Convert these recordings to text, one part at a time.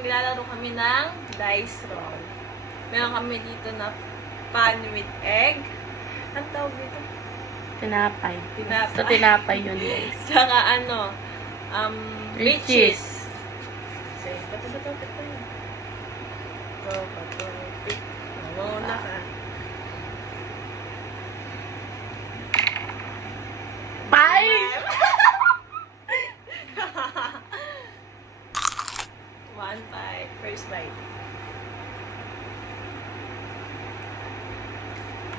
maglalaro kami ng dice roll. Meron kami dito na pan with egg. Ang tawag dito? Tinapay. Tinapay. So, tinapay yun, guys. Saka ano, riches. Kasi, bato. Mamuna ka. Five! One bite. First bite.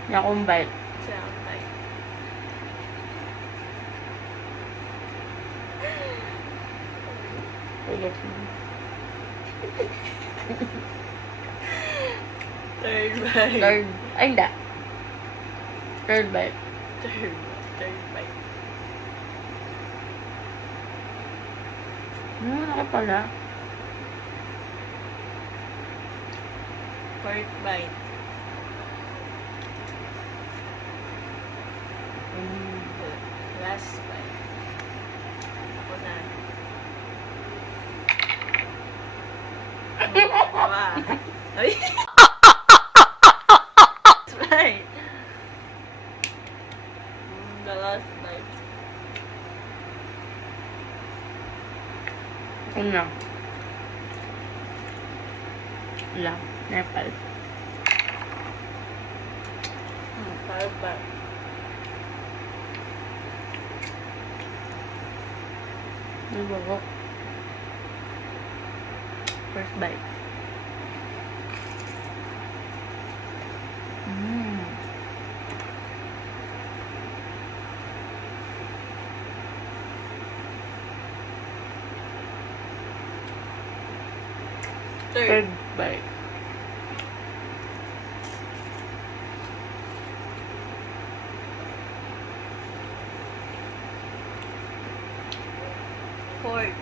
Yakong bite. Second bite. Sige. Third bite. Third. Ay, hindi. Third bite. Third bite. Ako pala. Fourth bite. Last bite. Ako na. Dalawa. Ay! Last bite. The last bite. Una. Wala. Nepal. Five bite. Nabago. First bite. Third bite. Fourth.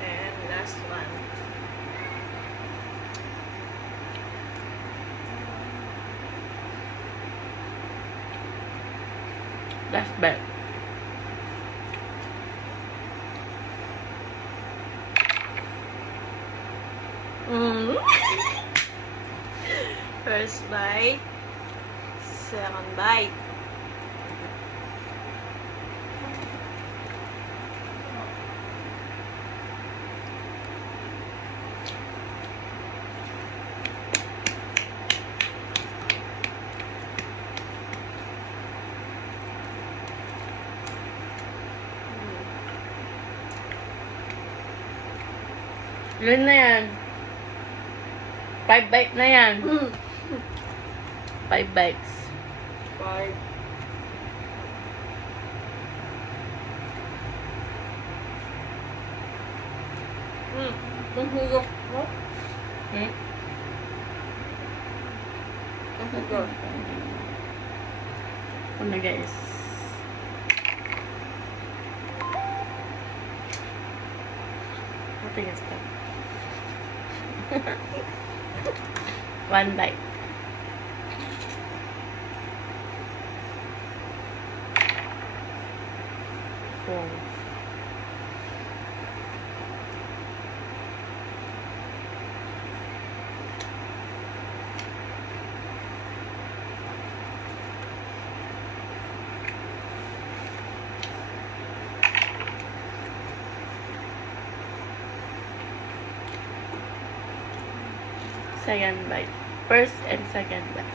And last one. Last bite. First bite. Second bite. Ilan na yan? 5 bites na yan. 5 bites. Five. Ang hugok mo? Ang hugok. Ano guys? Matigas ka. 1 bite. Four. Second bite. First and second bite.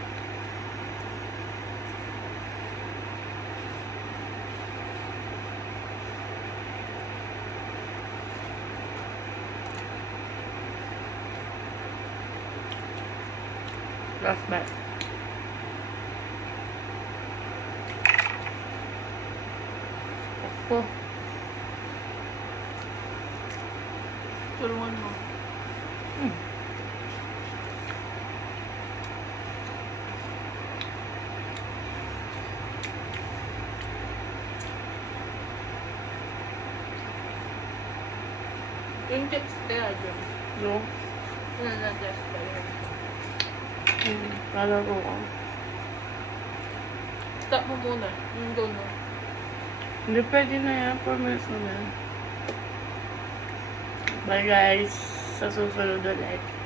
Last bite. Ako. Tulungan mo. Yung tips kaya dyan. No? Nanadjust pa yun. Lalaro ko. Stop mo muna. Yung doon mo. Hindi pwede na yan. 4 minutes na yan. Bye guys. Sa susunod ulit.